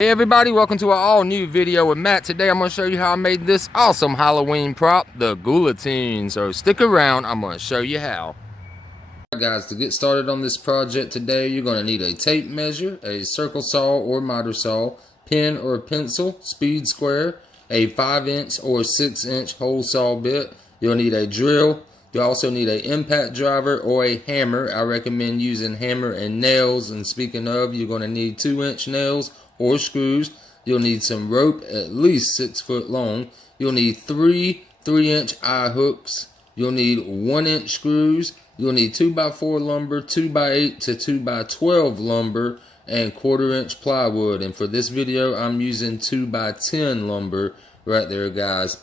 Hey everybody, welcome to an all new video with Matt. Today I'm going to show you how I made this awesome Halloween prop, the guillotine. So stick around, I'm going to show you how. Alright guys, to get started on this project today, you're going to need a tape measure, a circle saw or miter saw, pen or pencil, speed square, a 5" or 6" hole saw bit. You'll need a drill. You also need an impact driver or a hammer. I recommend using hammer and nails. And speaking of, you're going to need 2" nails or screws. You'll need some rope at least 6 foot long. You'll need 3 3" eye hooks. You'll need 1" screws. You'll need 2x4 lumber, 2x8 to 2x12 lumber, and 1/4" plywood. And for this video, I'm using 2x10 lumber right there, guys.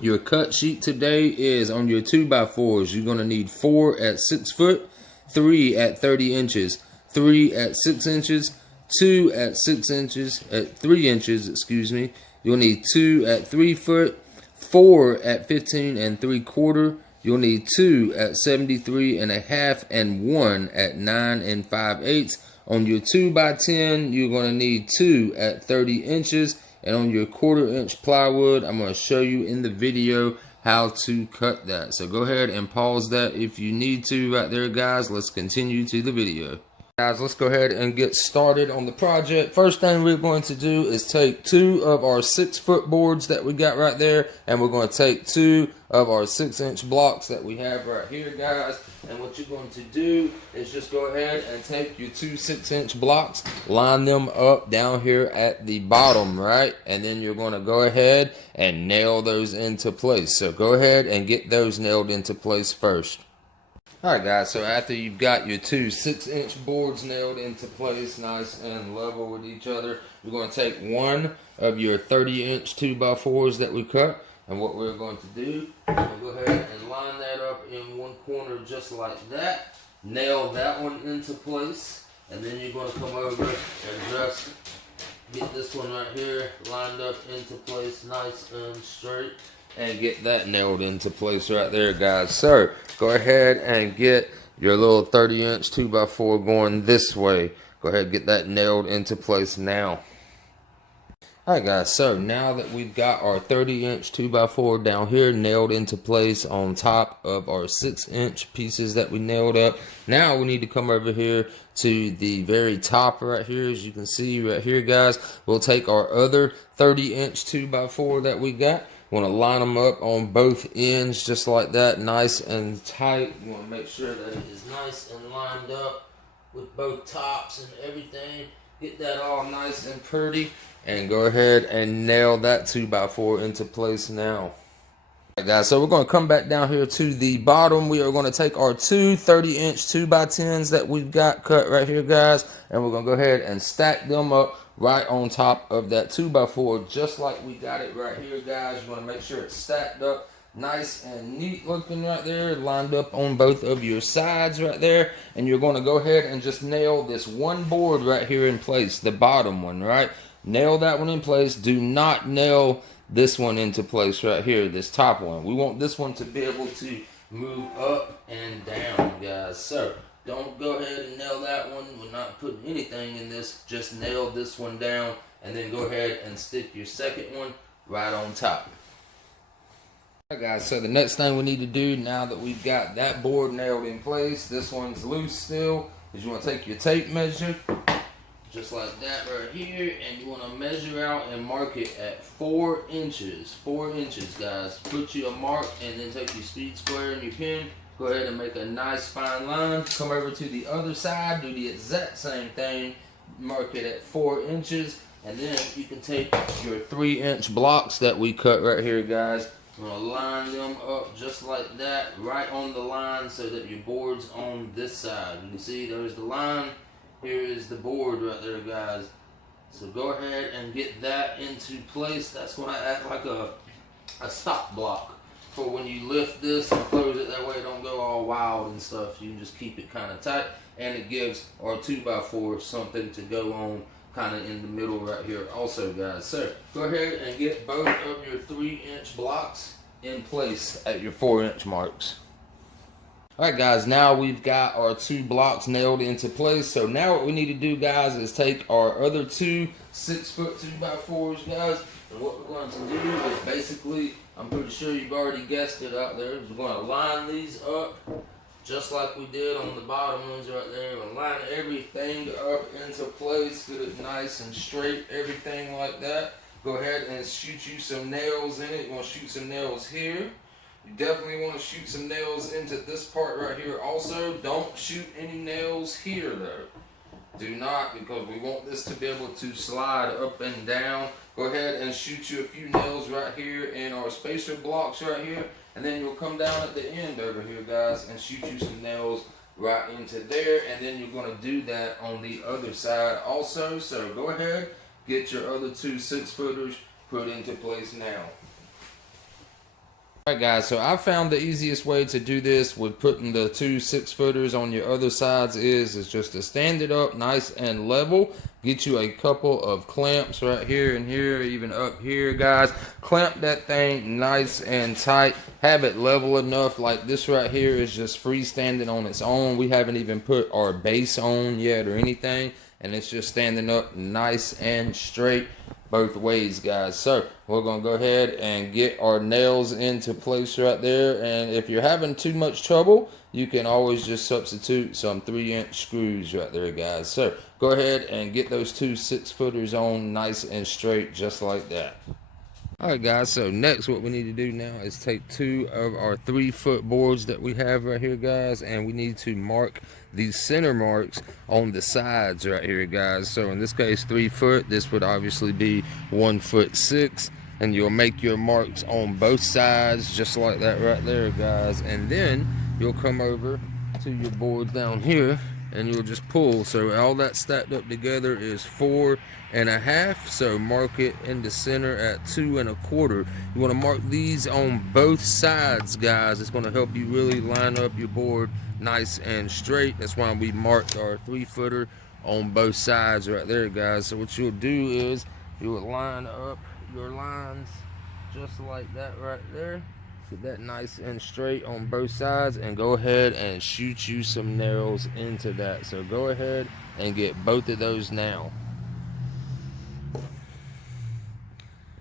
Your cut sheet today is on your 2x4s. You're going to need 4 at 6 foot, 3 at 30 inches, 3 at 6 inches, 2 at 6 inches, at 3 inches, excuse me. You'll need 2 at 3 foot, 4 at 15 3/4. You'll need 2 at 73 1/2, and 1 at 9 5/8. On your 2x10, you're going to need 2 at 30 inches. And on your 1/4" plywood, I'm going to show you in the video how to cut that. So go ahead and pause that if you need to right there, guys. Let's continue to the video. Guys, let's go ahead and get started on the project. First thing we're going to do is take 2 of our 6-foot boards that we got right there, and we're going to take 2 of our 6" blocks that we have right here, guys. And what you're going to do is just go ahead and take your 2 6" blocks, line them up down here at the bottom, right? And then you're going to go ahead and nail those into place. So go ahead and get those nailed into place first. Alright guys, so after you've got your 2 6" boards nailed into place nice and level with each other, you're going to take 1 of your 30" 2x4s that we cut, and what we're going to do is go ahead and line that up in one corner just like that, nail that one into place, and then you're going to come over and just get this one right here lined up into place nice and straight, and get that nailed into place right there, guys. So go ahead and get your little 30" 2x4 going this way. Go ahead and get that nailed into place now. Alright guys, so now that we've got our 30" 2x4 down here nailed into place on top of our 6" pieces that we nailed up, now we need to come over here to the very top right here. As you can see right here, guys, we'll take our other 30" 2x4 that we got. You want to line them up on both ends just like that, nice and tight. You want to make sure that it is nice and lined up with both tops and everything. Get that all nice and pretty, and go ahead and nail that 2x4 into place now. Alright guys, so we're going to come back down here to the bottom. We are going to take our 2 30" 2x10s that we've got cut right here, guys, and we're going to go ahead and stack them up right on top of that 2x4 just like we got it right here, guys. You want to make sure it's stacked up nice and neat looking right there, lined up on both of your sides right there. And you're going to go ahead and just nail this one board right here in place, the bottom one, right? Nail that one in place. Do not nail this one into place right here, this top one. We want this one to be able to move up and down, guys. So don't go ahead and nail that one. We're not putting anything in this. Just nail this one down, and then go ahead and stick your second one right on top. Alright guys, so the next thing we need to do now that we've got that board nailed in place, this one's loose still, is you want to take your tape measure, just like that right here, and you want to measure out and mark it at 4 inches. 4 inches, guys. Put you a mark, and then take your speed square and your pen. Go ahead and make a nice fine line. Come over to the other side, do the exact same thing. Mark it at 4 inches, and then you can take your 3" blocks that we cut right here, guys. We're going to line them up just like that, right on the line, so that your board's on this side. You can see there's the line. Here is the board right there, guys. So go ahead and get that into place. That's going to act like a stop block for when you lift this and close it. That way it don't go all wild and stuff. You can just keep it kind of tight, and it gives our 2x4 something to go on kind of in the middle right here also, guys. So go ahead and get both of your 3" blocks in place at your 4" marks. Alright guys, now we've got our 2 blocks nailed into place. So now what we need to do, guys, is take our other 2 6-foot 2x4s, guys. And what we're going to do is basically, I'm pretty sure you've already guessed it out there, is we're going to line these up just like we did on the bottom ones right there. We'll line everything up into place, get it nice and straight, everything like that. Go ahead and shoot you some nails in it. You want to shoot some nails here. You definitely want to shoot some nails into this part right here also. Don't shoot any nails here though. Do not, because we want this to be able to slide up and down. Go ahead and shoot you a few nails right here in our spacer blocks right here. And then you'll come down at the end over here, guys, and shoot you some nails right into there. And then you're going to do that on the other side also. So go ahead, get your other 2 6-footers put into place now. Alright guys, so I found the easiest way to do this with putting the 2 6-footers on your other sides is just to stand it up nice and level. Get you a couple of clamps right here and here, even up here, guys. Clamp that thing nice and tight. Have it level enough. Like this right here is just freestanding on its own. We haven't even put our base on yet or anything. And it's just standing up nice and straight both ways, guys. So we're gonna go ahead and get our nails into place right there. And if you're having too much trouble, you can always just substitute some 3-inch screws right there, guys. So go ahead and get those 2 6-footers on nice and straight, just like that. Alright guys, so next what we need to do now is take 2 of our 3-foot boards that we have right here, guys, and we need to mark these center marks on the sides right here, guys. So in this case 3 foot, this would obviously be 1'6", and you'll make your marks on both sides just like that right there, guys. And then you'll come over to your board down here and you'll just pull. So all that stacked up together is 4.5. So mark it in the center at 2.25. You want to mark these on both sides, guys. It's going to help you really line up your board nice and straight. That's why we marked our 3-footer on both sides right there, guys. So what you'll do is you'll line up your lines just like that right there. Get that nice and straight on both sides, and go ahead and shoot you some nails into that. So go ahead and get both of those now.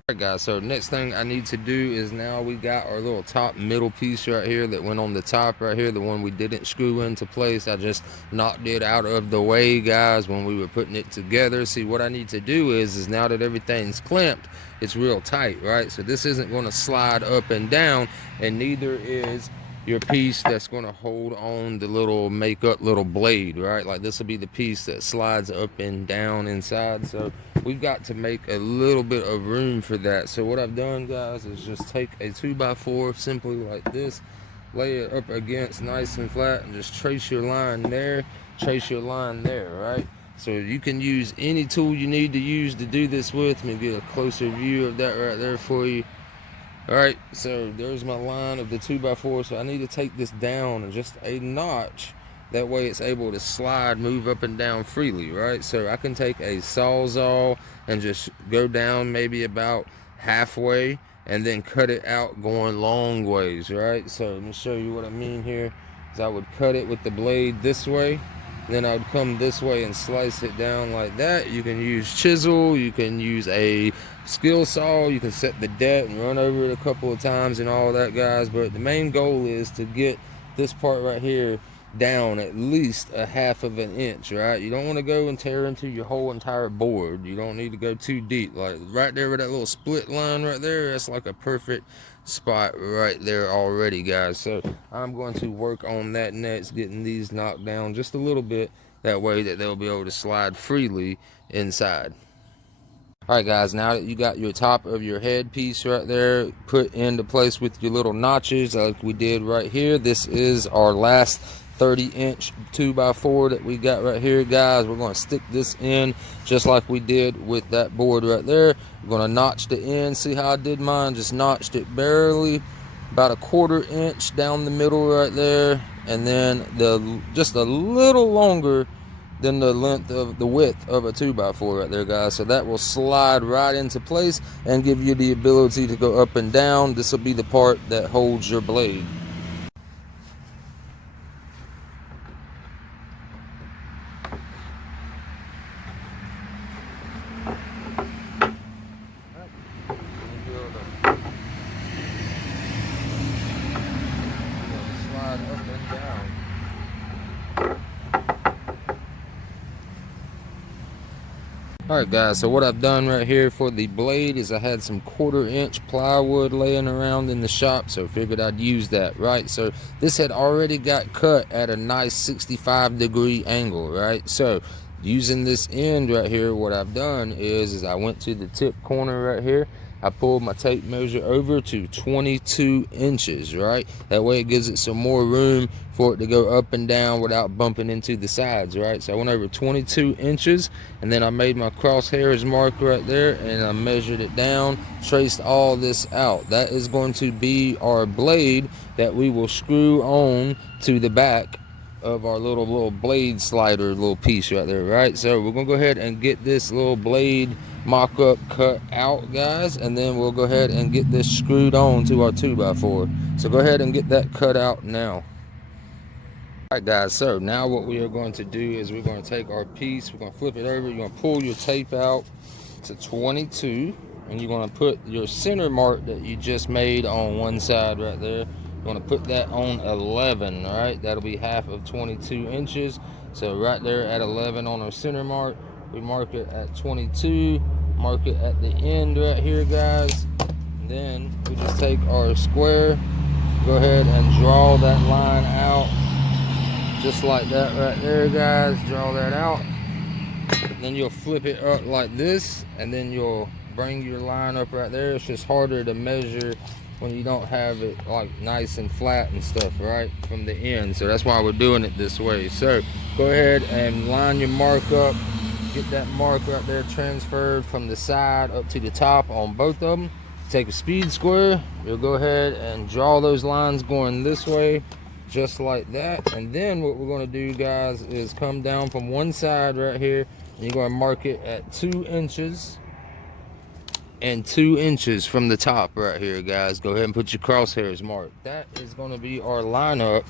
Alright guys, so next thing I need to do is now we got our little top middle piece right here that went on the top right here, the one we didn't screw into place. I just knocked it out of the way, guys, when we were putting it together. See, what I need to do is now that everything's clamped, it's real tight, right? So this isn't going to slide up and down, and neither is your piece that's going to hold on the little little blade, right? Like this will be the piece that slides up and down inside. So we've got to make a little bit of room for that. So what I've done, guys, is just take a 2x4 simply like this, lay it up against nice and flat, and just trace your line there, trace your line there, right? So you can use any tool you need to use to do this with. Let me get a closer view of that right there for you. Alright, so there's my line of the 2x4. So I need to take this down just a notch. That way it's able to slide, move up and down freely, right? So I can take a sawzall and just go down maybe about halfway and then cut it out going long ways, right? So let me show you what I mean here. Is I would cut it with the blade this way, then I would come this way and slice it down like that. You can use chisel, you can use a skill saw, you can set the depth and run over it a couple of times and all that, guys. But the main goal is to get this part right here down at least a 1/2 inch, right? You don't want to go and tear into your whole entire board. You don't need to go too deep. Like right there with that little split line right there, that's like a perfect spot right there already, guys. So I'm going to work on that next, getting these knocked down just a little bit, that way that they'll be able to slide freely inside. Alright guys, now that you got your top of your head piece right there put into place with your little notches like we did right here, this is our last 30-inch 2x4 that we got right here, guys. We're going to stick this in just like we did with that board right there. We're going to notch the end. See how I did mine? Just notched it barely, about a 1/4 inch down the middle right there, and then just a little longer than the width of a 2x4 right there, guys. So that will slide right into place and give you the ability to go up and down. This will be the part that holds your blade. Alright guys, so what I've done right here for the blade is I had some 1/4-inch plywood laying around in the shop, so figured I'd use that, right? So this had already got cut at a nice 65-degree angle, right? So using this end right here, what I've done is I went to the tip corner right here. I pulled my tape measure over to 22 inches, right? That way it gives it some more room for it to go up and down without bumping into the sides, right? So I went over 22 inches, and then I made my crosshairs mark right there, and I measured it down, traced all this out. That is going to be our blade that we will screw on to the back of our little blade slider little piece right there, right? So we're gonna go ahead and get this little blade mock-up cut out, guys, and then we'll go ahead and get this screwed on to our 2x4. So go ahead and get that cut out now. Alright guys, so now what we are going to do is we're going to take our piece, we're going to flip it over, you're going to pull your tape out to 22, and you're going to put your center mark that you just made on one side right there. You want to put that on 11, all right? That'll be half of 22 inches. So right there at 11 on our center mark, we mark it at 22, mark it at the end right here, guys. And then we just take our square, go ahead and draw that line out, just like that right there, guys. Draw that out. Then you'll flip it up like this, and then you'll bring your line up right there. It's just harder to measure when you don't have it like nice and flat and stuff, right, from the end. So that's why we're doing it this way. So go ahead and line your mark up, get that mark right there transferred from the side up to the top on both of them. Take a speed square, you'll go ahead and draw those lines going this way, just like that. And then what we're going to do, guys, is come down from one side right here, and you're going to mark it at 2 inches and 2 inches from the top right here, guys. Go ahead and put your crosshairs marked. That is going to be our lineup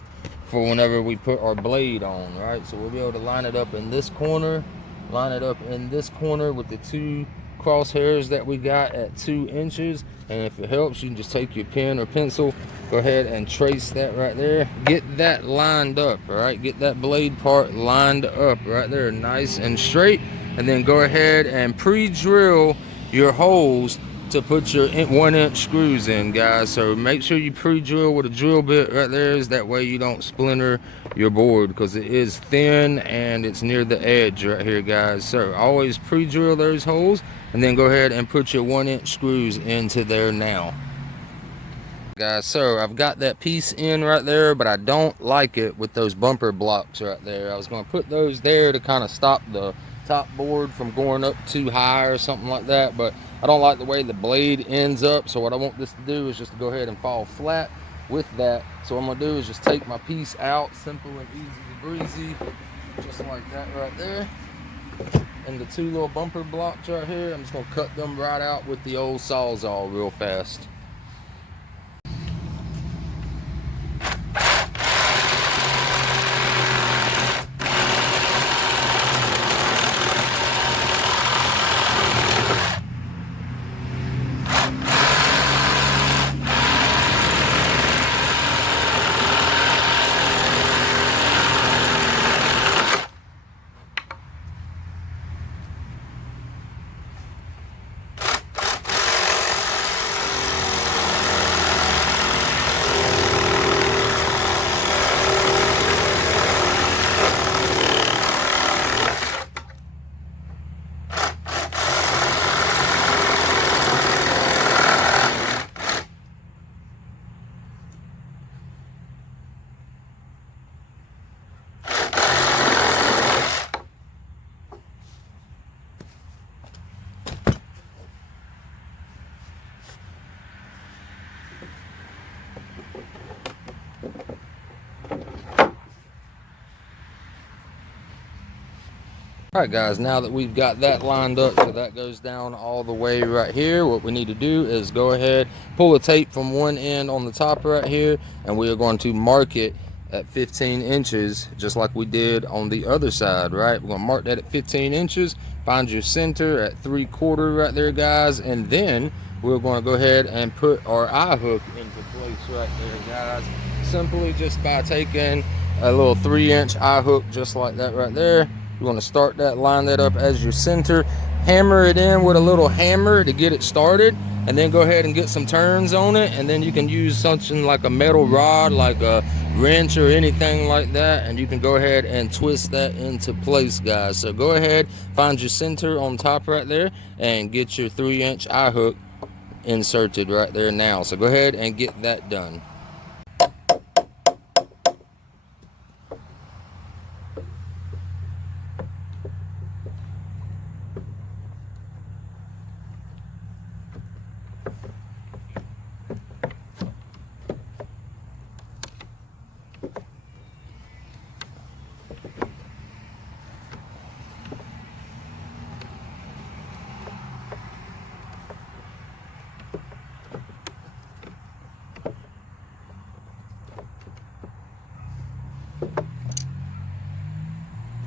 for whenever we put our blade on, right? So we'll be able to line it up in this corner, line it up in this corner with the 2 crosshairs that we got at 2 inches. And if it helps, you can just take your pen or pencil, go ahead and trace that right there. Get that lined up, all right? Get that blade part lined up right there, nice and straight. And then go ahead and pre-drill your holes to put your 1-inch screws in, guys. So make sure you pre-drill with a drill bit right there, is that way you don't splinter your board, because it is thin and it's near the edge right here, guys. So always pre-drill those holes, and then go ahead and put your 1-inch screws into there now, guys. So I've got that piece in right there, but I don't like it with those bumper blocks right there. I was going to put those there to kind of stop the top board from going up too high or something like that, but I don't like the way the blade ends up. So what I want this to do is just to go ahead and fall flat with that. So what I'm gonna do is just take my piece out, simple and easy breezy, just like that right there. And the 2 little bumper blocks right here, I'm just gonna cut them right out with the old Sawzall real fast. Alright guys, now that we've got that lined up, so that goes down all the way right here, what we need to do is go ahead, pull a tape from one end on the top right here, and we are going to mark it at 15 inches, just like we did on the other side, right? We're going to mark that at 15 inches, find your center at 3/4 right there, guys, and then we're going to go ahead and put our eye hook into place right there, guys. Simply just by taking a little 3-inch eye hook, just like that right there. You want to start that, line that up as your center, hammer it in with a little hammer to get it started, and then go ahead and get some turns on it, and then you can use something like a metal rod, like a wrench or anything like that, and you can go ahead and twist that into place, guys. So go ahead, find your center on top right there, and get your 3-inch eye hook inserted right there now. So go ahead and get that done.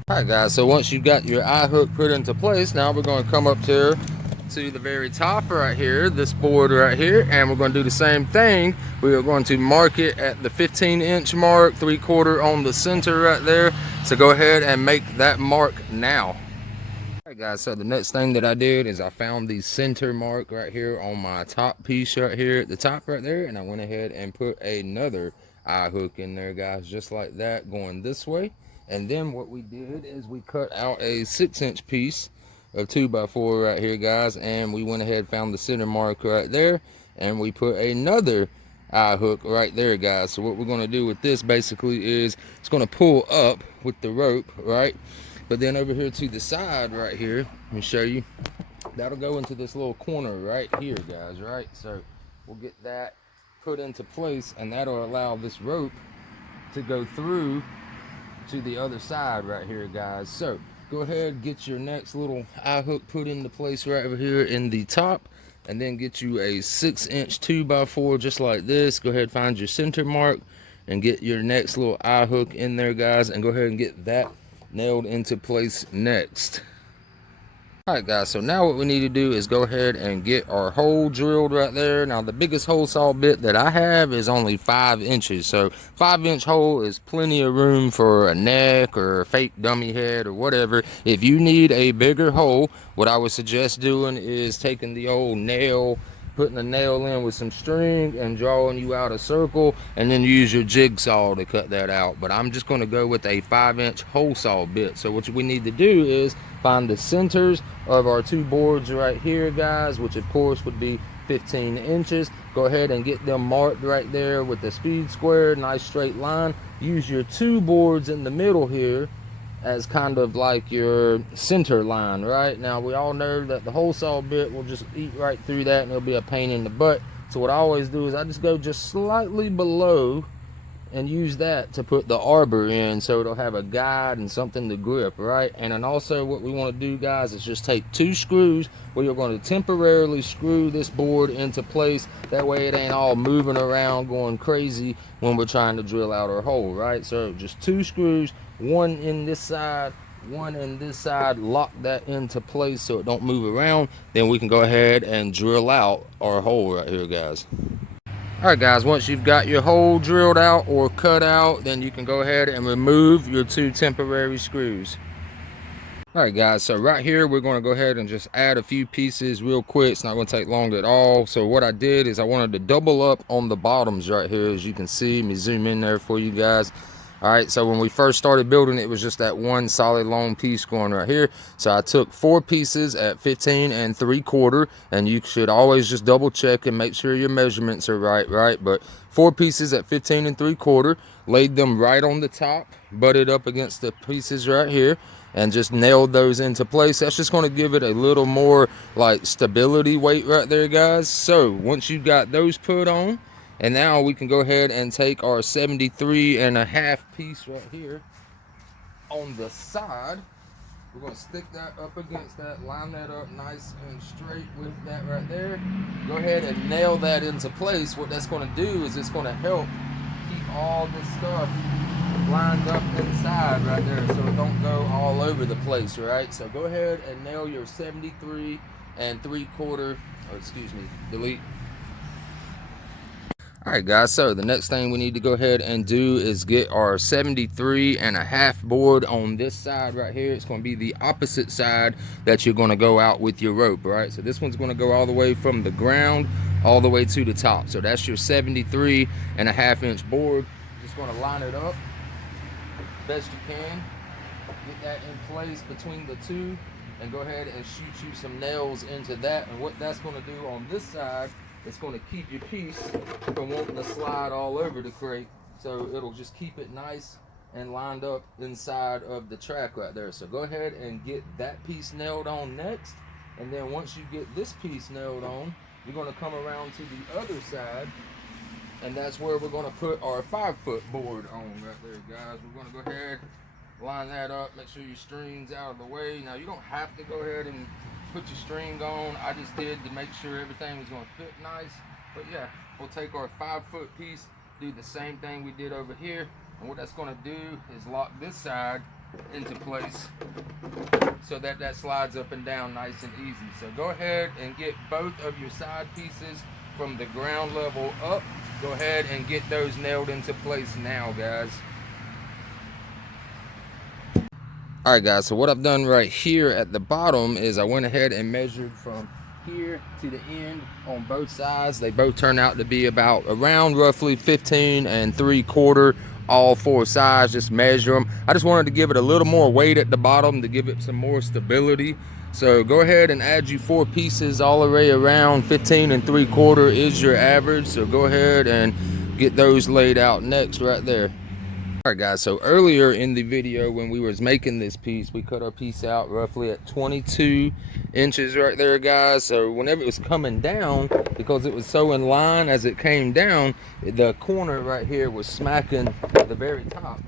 Alright guys, so once you've got your eye hook put into place, now we're going to come up to the very top right here, this board right here, and we're going to do the same thing. We are going to mark it at the 15-inch mark, 3/4 on the center right there. So go ahead and make that mark now. Alright guys, so the next thing that I did is I found the center mark right here on my top piece right here at the top right there, and I went ahead and put another eye hook in there, guys, just like that, going this way. And then what we did is we cut out a 6-inch piece of 2x4 right here, guys, and we went ahead and found the center mark right there, and we put another eye hook right there, guys. So what we're going to do with this basically is it's going to pull up with the rope, right? But then over here to the side right here, let me show you, that'll go into this little corner right here, guys, right? So we'll get that put into place, and that'll allow this rope to go through to the other side right here, guys. So go ahead, get your next little eye hook put into place right over here in the top, and then get you a 6-inch 2x4 just like this. Go ahead, find your center mark and get your next little eye hook in there, guys, and go ahead and get that nailed into place next. Alright guys, so now what we need to do is go ahead and get our hole drilled right there. Now the biggest hole saw bit that I have is only 5 inches. So 5-inch hole is plenty of room for a neck or a fake dummy head or whatever. If you need a bigger hole, what I would suggest doing is taking the old nail, putting a nail in with some string and drawing you out a circle, and then use your jigsaw to cut that out. But I'm just going to go with a 5-inch hole saw bit. So what we need to do is find the centers of our 2 boards right here, guys, which of course would be 15 inches. Go ahead and get them marked right there with the speed square, nice straight line. Use your 2 boards in the middle here as kind of like your center line. Right now we all know that the hole saw bit will just eat right through that, and it'll be a pain in the butt. So what I always do is I just go just slightly below and use that to put the arbor in, so it'll have a guide and something to grip, right? And then also what we want to do, guys, is just take 2 screws where you're going to temporarily screw this board into place. That way it ain't all moving around going crazy when we're trying to drill out our hole, right? So just 2 screws, one in this side, one in this side. Lock that into place so it don't move around. Then we can go ahead and drill out our hole right here, guys. Alright guys, once you've got your hole drilled out or cut out, then you can go ahead and remove your 2 temporary screws. Alright guys, so right here we're going to go ahead and just add a few pieces real quick. It's not going to take long at all. So what I did is I wanted to double up on the bottoms right here, as you can see. Let me zoom in there for you guys. Alright, so when we first started building, it was just that one solid long piece going right here. So I took 4 pieces at 15 3/4, and you should always just double check and make sure your measurements are right? But 4 pieces at 15 3/4, laid them right on the top, butted up against the pieces right here, and just nailed those into place. That's just going to give it a little more like stability weight right there, guys. So once you got those put on, and now we can go ahead and take our 73.5 piece right here on the side. We're going to stick that up against that, line that up nice and straight with that right there. Go ahead and nail that into place. What that's going to do is it's going to help keep all this stuff lined up inside right there, so it don't go all over the place, right? So go ahead and nail your 73 3/4, or excuse me, delete. All right, guys, so the next thing we need to go ahead and do is get our 73.5 board on this side right here. It's going to be the opposite side that you're going to go out with your rope, right? So this one's going to go all the way from the ground all the way to the top. So that's your 73.5-inch board. Just want to line it up best you can. Get that in place between the two and go ahead and shoot you some nails into that. And what that's going to do on this side, it's going to keep your piece from wanting to slide all over the crate. So it'll just keep it nice and lined up inside of the track right there. So go ahead and get that piece nailed on next. And then once you get this piece nailed on, you're going to come around to the other side. And that's where we're going to put our 5-foot board on right there, guys. We're going to go ahead, line that up, make sure your string's out of the way. Now you don't have to go ahead and put your string on. I just did to make sure everything was going to fit nice. But yeah, we'll take our 5-foot piece, do the same thing we did over here, and what that's going to do is lock this side into place so that that slides up and down nice and easy. So go ahead and get both of your side pieces from the ground level up. Go ahead and get those nailed into place now, guys. All right, guys, so what I've done right here at the bottom is I went ahead and measured from here to the end on both sides. They both turn out to be about around roughly 15 3/4 all 4 sides. Just measure them. I just wanted to give it a little more weight at the bottom to give it some more stability. So go ahead and add you 4 pieces all the way around. 15 3/4 is your average. So go ahead and get those laid out next right there. All right, guys, so earlier in the video when we was making this piece, we cut our piece out roughly at 22 inches right there, guys. So whenever it was coming down, because it was so in line as it came down, the corner right here was smacking the very top,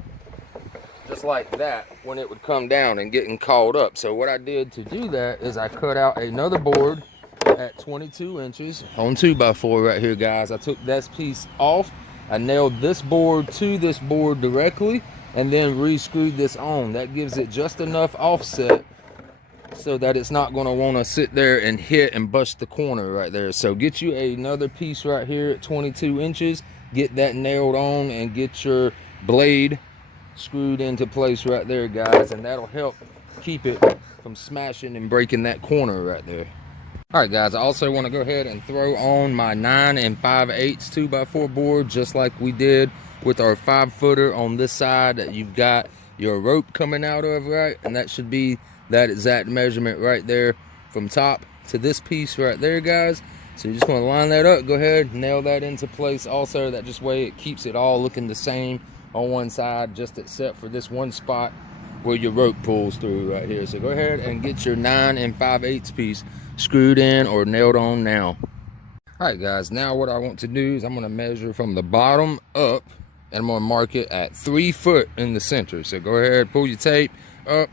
just like that, when it would come down and getting caught up. So what I did to do that is I cut out another board at 22 inches on 2x4 right here, guys. I took this piece off. I nailed this board to this board directly and then re-screwed this on. That gives it just enough offset so that it's not going to want to sit there and hit and bust the corner right there. So get you another piece right here at 22 inches, get that nailed on and get your blade screwed into place right there, guys, and that'll help keep it from smashing and breaking that corner right there. All right, guys, I also want to go ahead and throw on my 9 5/8 2x4 board, just like we did with our 5-footer on this side that you've got your rope coming out of, right? And that should be that exact measurement right there from top to this piece right there, guys. So you just want to line that up, go ahead, nail that into place also. That just way it keeps it all looking the same on one side, just except for this one spot where your rope pulls through right here. So go ahead and get your 9 5/8 piece screwed in or nailed on now. All right, guys, now what I want to do is I'm going to measure from the bottom up and I'm going to mark it at 3 foot in the center. So go ahead, pull your tape up,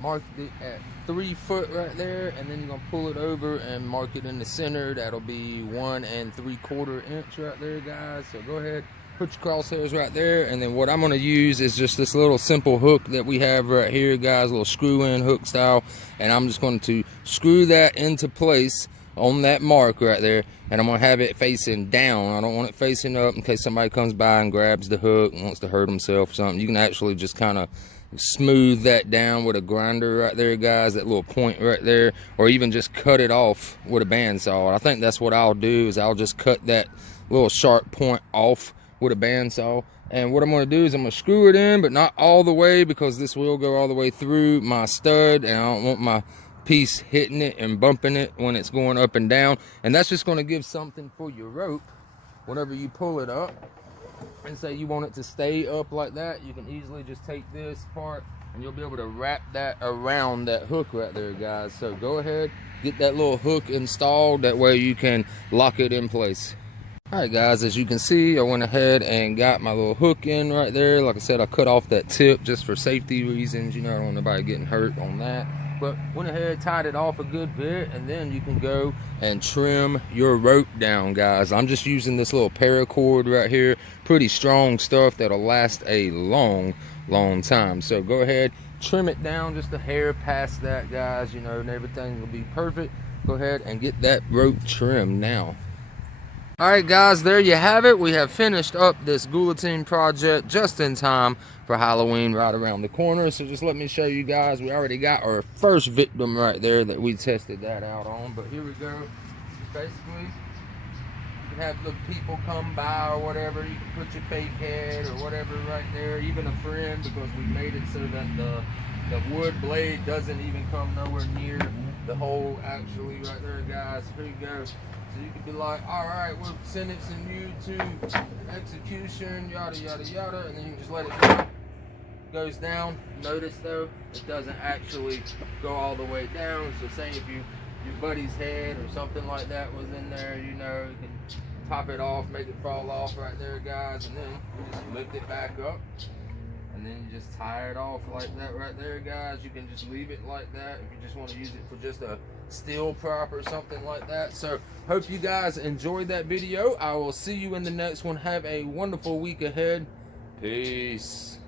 mark it at 3 foot right there, and then you're going to pull it over and mark it in the center. That'll be 1 3/4 inch right there, guys. So go ahead, put your crosshairs right there, and then what I'm going to use is just this little simple hook that we have right here, guys, a little screw-in hook style, and I'm just going to screw that into place on that mark right there, and I'm going to have it facing down. I don't want it facing up in case somebody comes by and grabs the hook and wants to hurt himself or something. You can actually just kind of smooth that down with a grinder right there, guys, that little point right there, or even just cut it off with a bandsaw. I think that's what I'll do, is I'll just cut that little sharp point off with a bandsaw. And what I'm going to do is I'm going to screw it in, but not all the way, because this will go all the way through my stud and I don't want my piece hitting it and bumping it when it's going up and down. And that's just going to give something for your rope whenever you pull it up. And say you want it to stay up like that, you can easily just take this part and you'll be able to wrap that around that hook right there, guys. So go ahead, get that little hook installed, that way you can lock it in place. All right, guys, as you can see, I went ahead and got my little hook in right there. Like I said, I cut off that tip just for safety reasons. You know, I don't want nobody getting hurt on that. But went ahead, tied it off a good bit, and then you can go and trim your rope down, guys. I'm just using this little paracord right here. Pretty strong stuff that'll last a long time. So go ahead, trim it down just a hair past that, guys, you know, and everything will be perfect. Go ahead and get that rope trimmed now. Alright guys, there you have it. We have finished up this guillotine project just in time for Halloween right around the corner. So just let me show you guys. We already got our first victim right there that we tested that out on. But here we go. Just basically, you can have the people come by or whatever. You can put your fake head or whatever right there. Even a friend, because we made it so that the wood blade doesn't even come nowhere near the hole actually right there, guys. Here you go. So you could be like, all right, we're sentencing you to execution, yada, yada, yada, and then you can just let it go. Goes down. Notice though, it doesn't actually go all the way down. So say if your buddy's head or something like that was in there, you know, you can pop it off, make it fall off right there, guys, and then you just lift it back up. And then you just tie it off like that right there, guys. You can just leave it like that if you just want to use it for just a steel prop or something like that. So hope you guys enjoyed that video. I will see you in the next one. Have a wonderful week ahead. Peace.